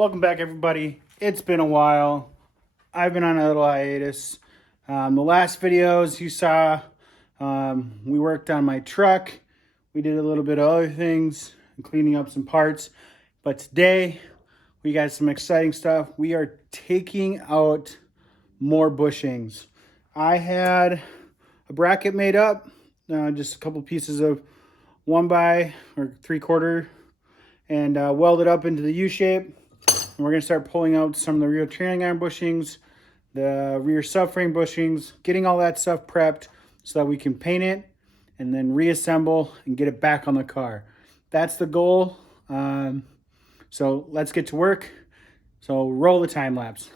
Welcome back, everybody. It's been a while. I've been on a little hiatus. The last videos you saw, we worked on my truck. We did a little bit of other things, cleaning up some parts. But today, we got some exciting stuff. We are taking out more bushings. I had a bracket made up, just a couple pieces of 1x or 3/4, and welded up into the U shape. And we're going to start pulling out some of the rear trailing arm bushings, the rear subframe bushings, getting all that stuff prepped so that we can paint it and then reassemble and get it back on the car. That's the goal. So let's get to work. So roll the time lapse.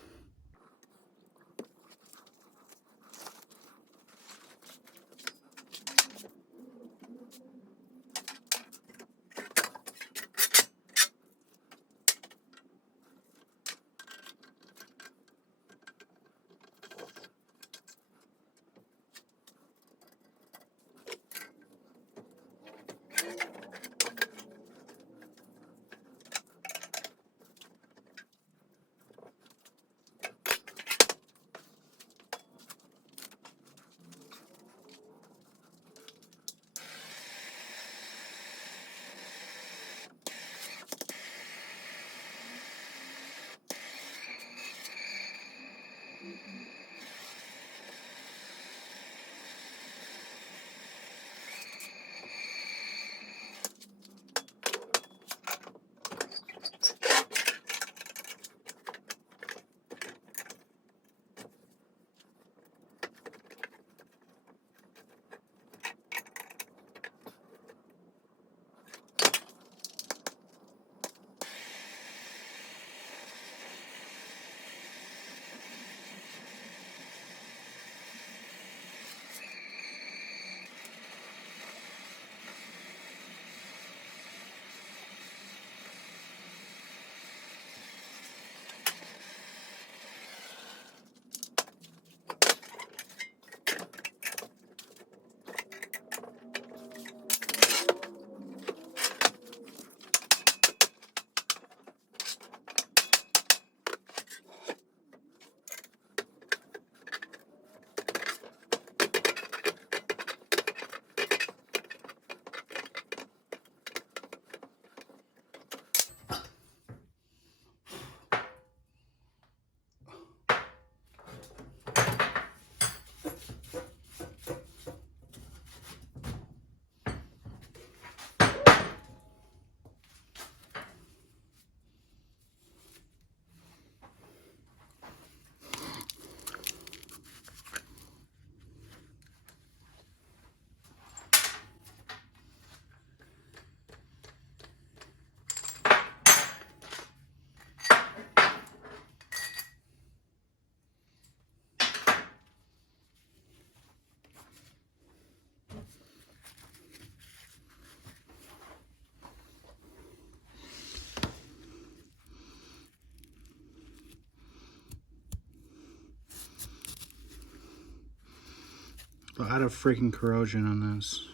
A lot of freaking corrosion on this.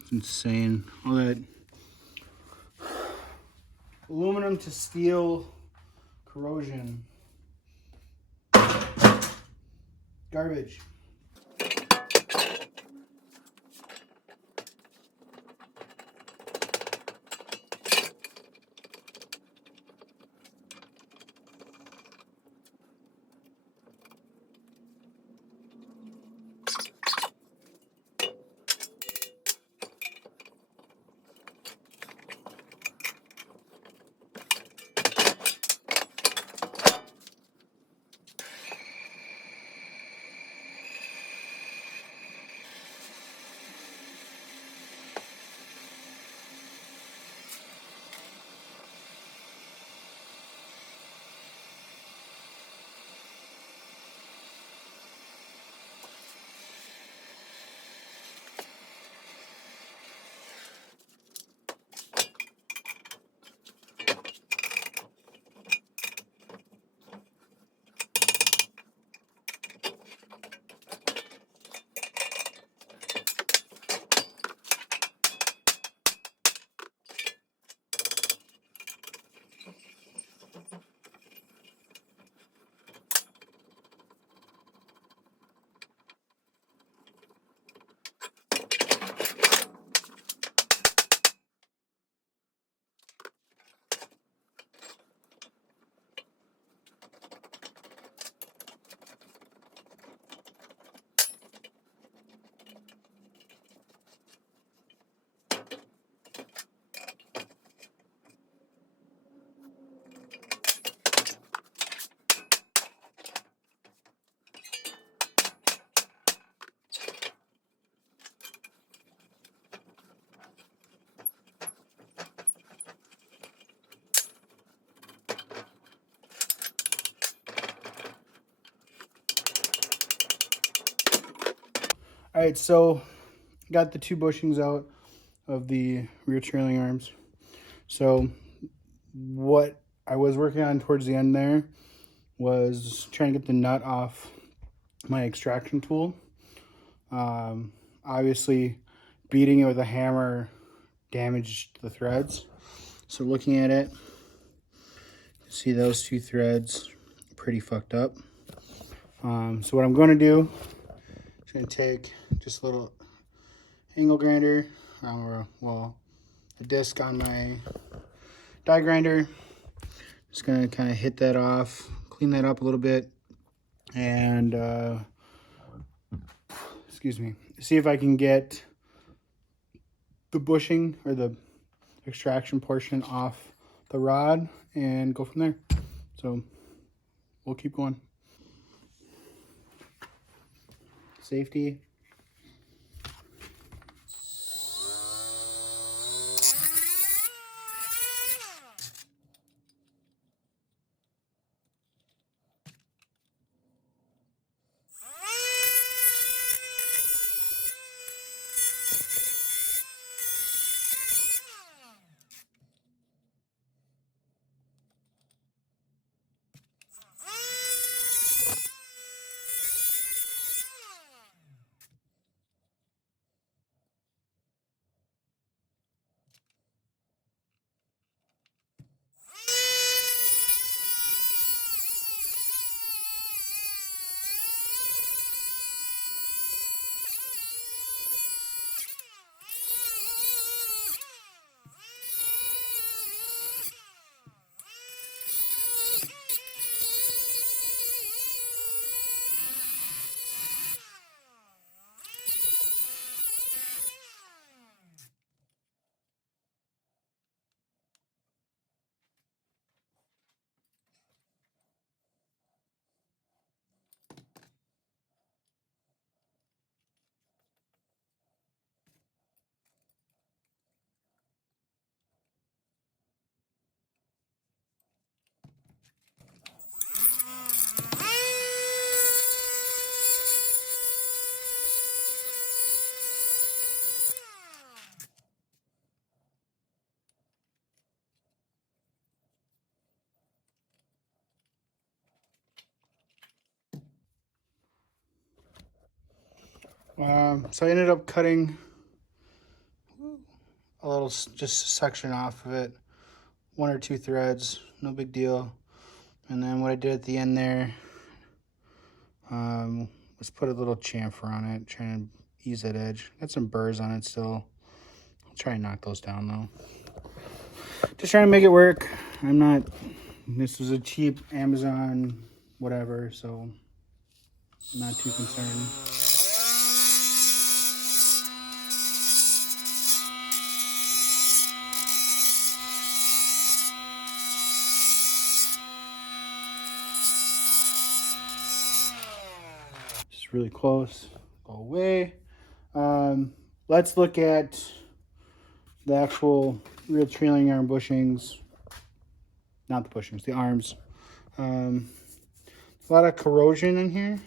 It's insane. All that aluminum to steel corrosion. Garbage. All right, so got the 2 bushings out of the rear trailing arms. So what I was working on towards the end there was trying to get the nut off my extraction tool. Obviously, beating it with a hammer damaged the threads. So looking at it, see those 2 threads pretty fucked up. So what I'm going to do is going to take just a little angle grinder, or well, a disc on my die grinder. Just going to kind of hit that off, clean that up a little bit, and excuse me, see if I can get the bushing or the extraction portion off the rod and go from there. So we'll keep going. Safety. So I ended up cutting a little, just a section off of it, 1 or 2 threads, no big deal. And then what I did at the end there was put a little chamfer on it, trying to ease that edge. Got some burrs on it still. I'll try and knock those down though. Just trying to make it work. This was a cheap Amazon whatever, so I'm not too concerned. Really close, go away. Let's look at the actual real trailing arm bushings, not the bushings, the arms. A lot of corrosion in here,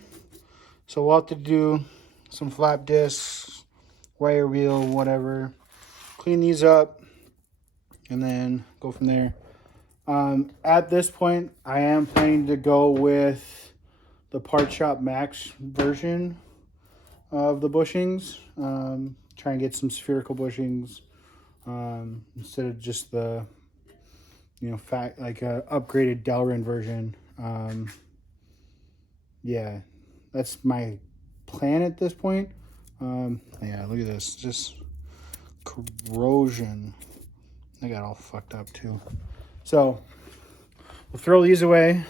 so we'll have to do some flap discs, wire wheel, whatever, clean these up and then go from there. At this point I am planning to go with the Part Shop Max version of the bushings. Try and get some spherical bushings instead of just the, like a upgraded Delrin version. Yeah, that's my plan at this point. Yeah, look at this, just corrosion. They got all fucked up too. So we'll throw these away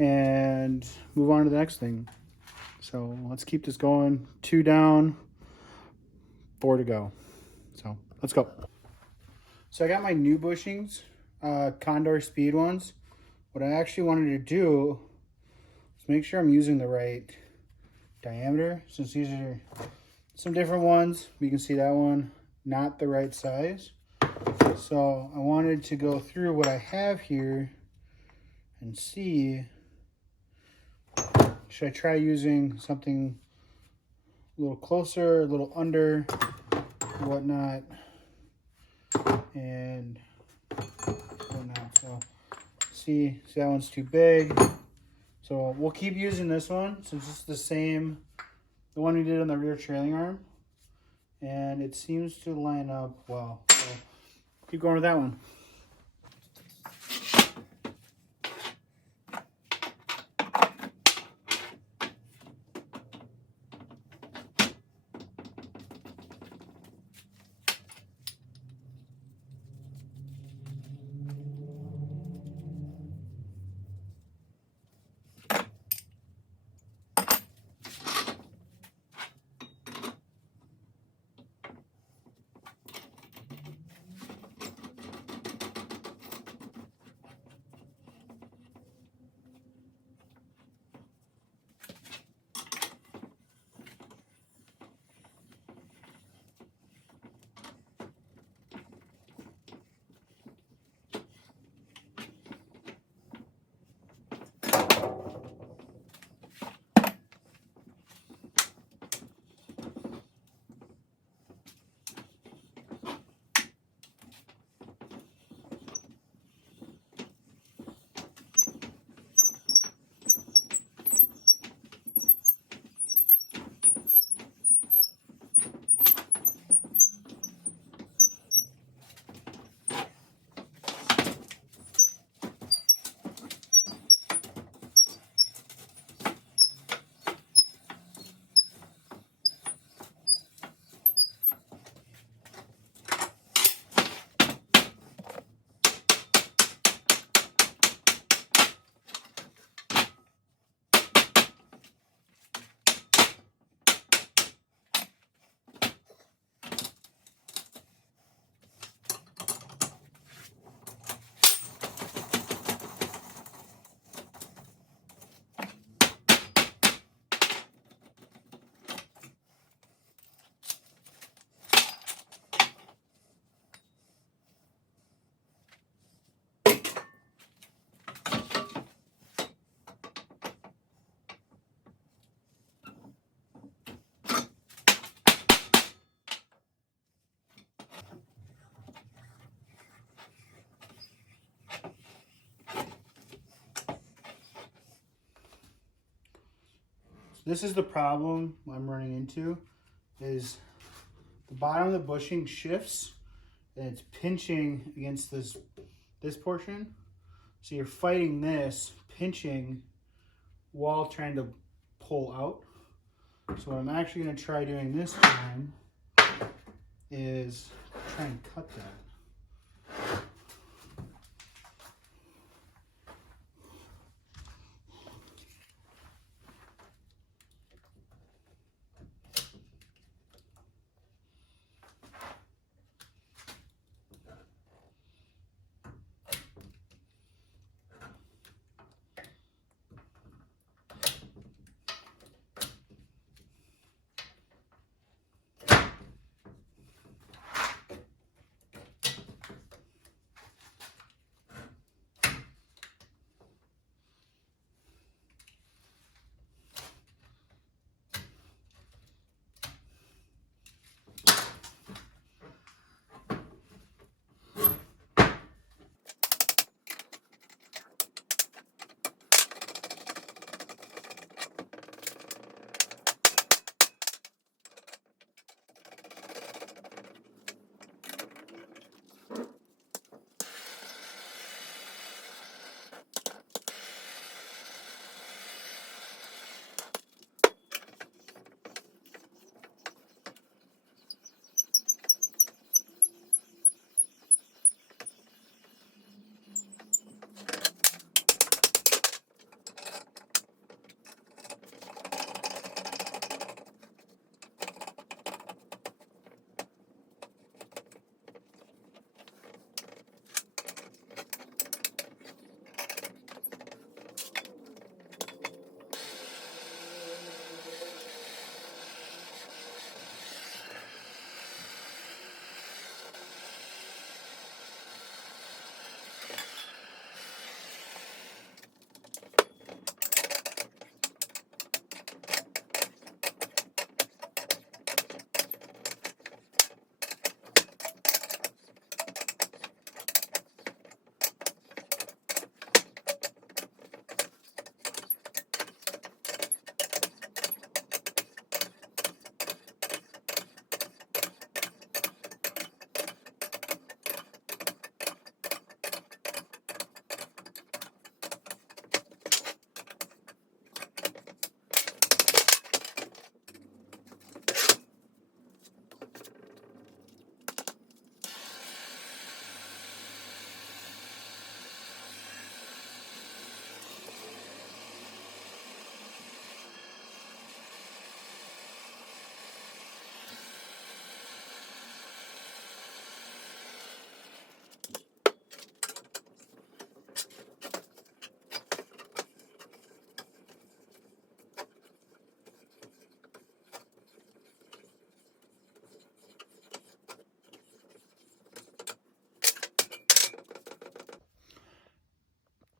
and move on to the next thing. So let's keep this going. 2 down, 4 to go. So let's go. So I got my new bushings, Condor Speed ones. What I actually wanted to do is make sure I'm using the right diameter, since these are some different ones. You can see that one, not the right size. So I wanted to go through what I have here and see, should I try using something a little closer, a little under, whatnot, and whatnot. So see that one's too big. So we'll keep using this one since it's the same, the one we did on the rear trailing arm. And it seems to line up well. So keep going with that one. This is the problem I'm running into, is the bottom of the bushing shifts and it's pinching against this portion. So you're fighting this, pinching while trying to pull out. So what I'm actually going to try doing this time is try and cut that.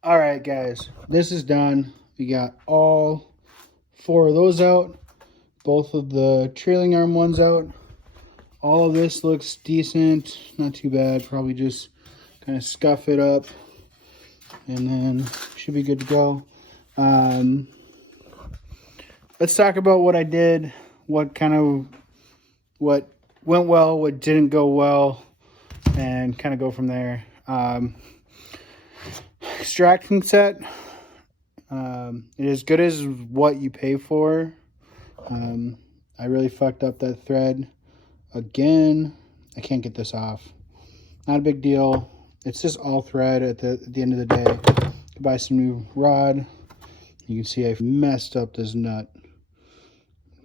All right, guys, this is done. We got all 4 of those out, both of the trailing arm ones out. All of this looks decent, not too bad. Probably just kind of scuff it up and then should be good to go. Let's talk about what I did, what went well, what didn't go well, and kind of go from there. Extracting set, it is good as what you pay for. I really fucked up that thread again. I can't get this off. Not a big deal. It's just all thread at the end of the day. Buy some new rod. You can see I've messed up this nut.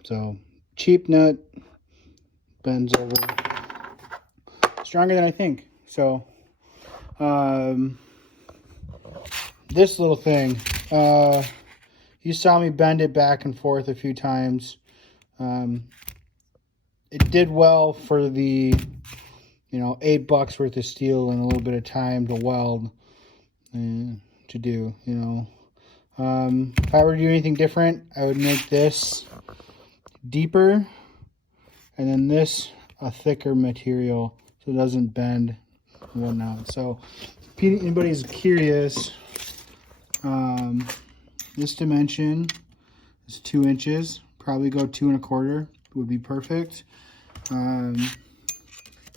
So cheap nut, bends over. Stronger than I think. So this little thing, you saw me bend it back and forth a few times. It did well for the, $8 worth of steel and a little bit of time to weld and to do, If I were to do anything different, I would make this deeper and then this a thicker material so it doesn't bend and whatnot. So if anybody's curious, this dimension is 2 inches. Probably go 2 1/4 would be perfect.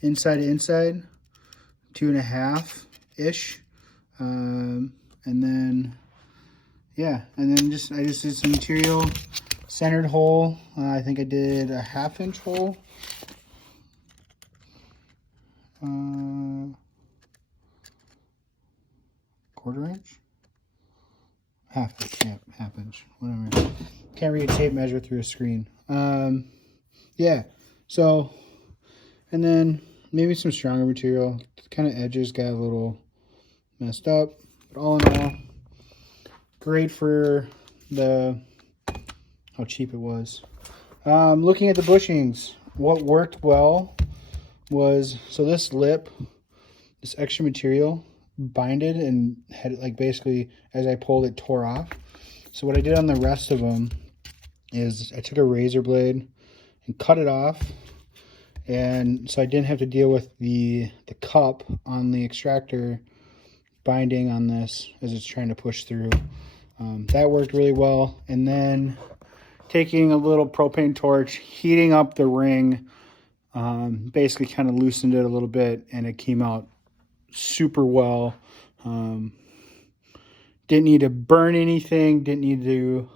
Inside to inside, 2 1/2 ish. And then I just did some material, centered hole. I think I did a 1/2 inch hole. 1/4 inch. 1/2 inch, yeah, 1/2 inch, whatever. Can't read a tape measure through a screen. So, and then maybe some stronger material. Kind of edges got a little messed up, but all in all, great for how cheap it was. Looking at the bushings, what worked well was, so this lip, this extra material, binded and had it, like, basically as I pulled it tore off. So what I did on the rest of them is I took a razor blade and cut it off, and so I didn't have to deal with the cup on the extractor binding on this as it's trying to push through. That worked really well. And then taking a little propane torch, heating up the ring, basically kind of loosened it a little bit, and it came out super well. Didn't need to burn anything, didn't need to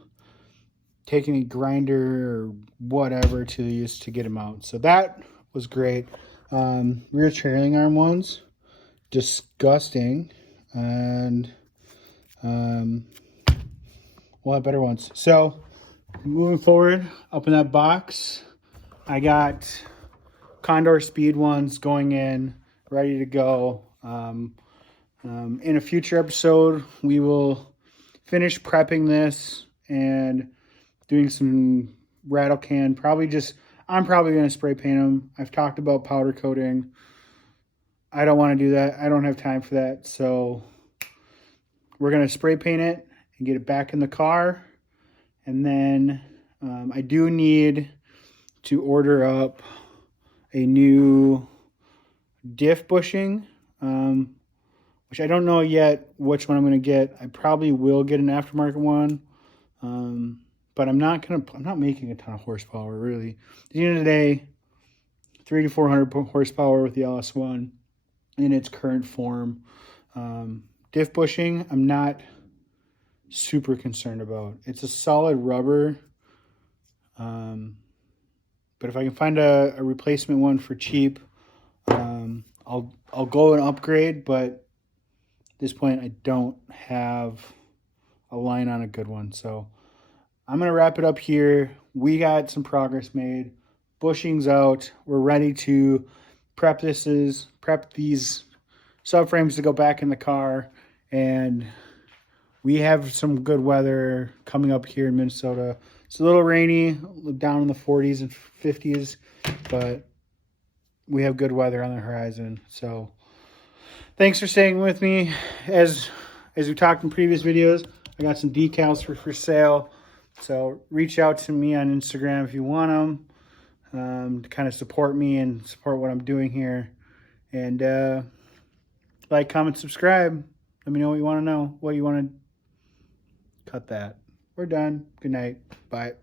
take any grinder or whatever to use to get them out. So that was great. Rear trailing arm ones, disgusting, and we'll have better ones. So moving forward, up in that box, I got Condor Speed ones going in, ready to go. In a future episode, we will finish prepping this and doing some rattle can. I'm probably going to spray paint them. I've talked about powder coating. I don't want to do that. I don't have time for that. So we're going to spray paint it and get it back in the car. And then I do need to order up a new diff bushing, which I don't know yet which one I'm going to get. I probably will get an aftermarket one, but I'm not making a ton of horsepower, really. At the end of the day, 300 to 400 horsepower with the LS1 in its current form. Diff bushing, I'm not super concerned about. It's a solid rubber, but if I can find a replacement one for cheap, I'll go and upgrade, but at this point I don't have a line on a good one. So I'm going to wrap it up here. We got some progress made. Bushings out. We're ready to prep these subframes to go back in the car, and we have some good weather coming up here in Minnesota. It's a little rainy, down in the 40s and 50s, but we have good weather on the horizon. So thanks for staying with me. As as we talked in previous videos, I got some decals for sale. So reach out to me on Instagram if you want them, to kind of support me and support what I'm doing here. And like, comment, subscribe. Let me know what you want to know, what you want to cut that. We're done. Good night. Bye.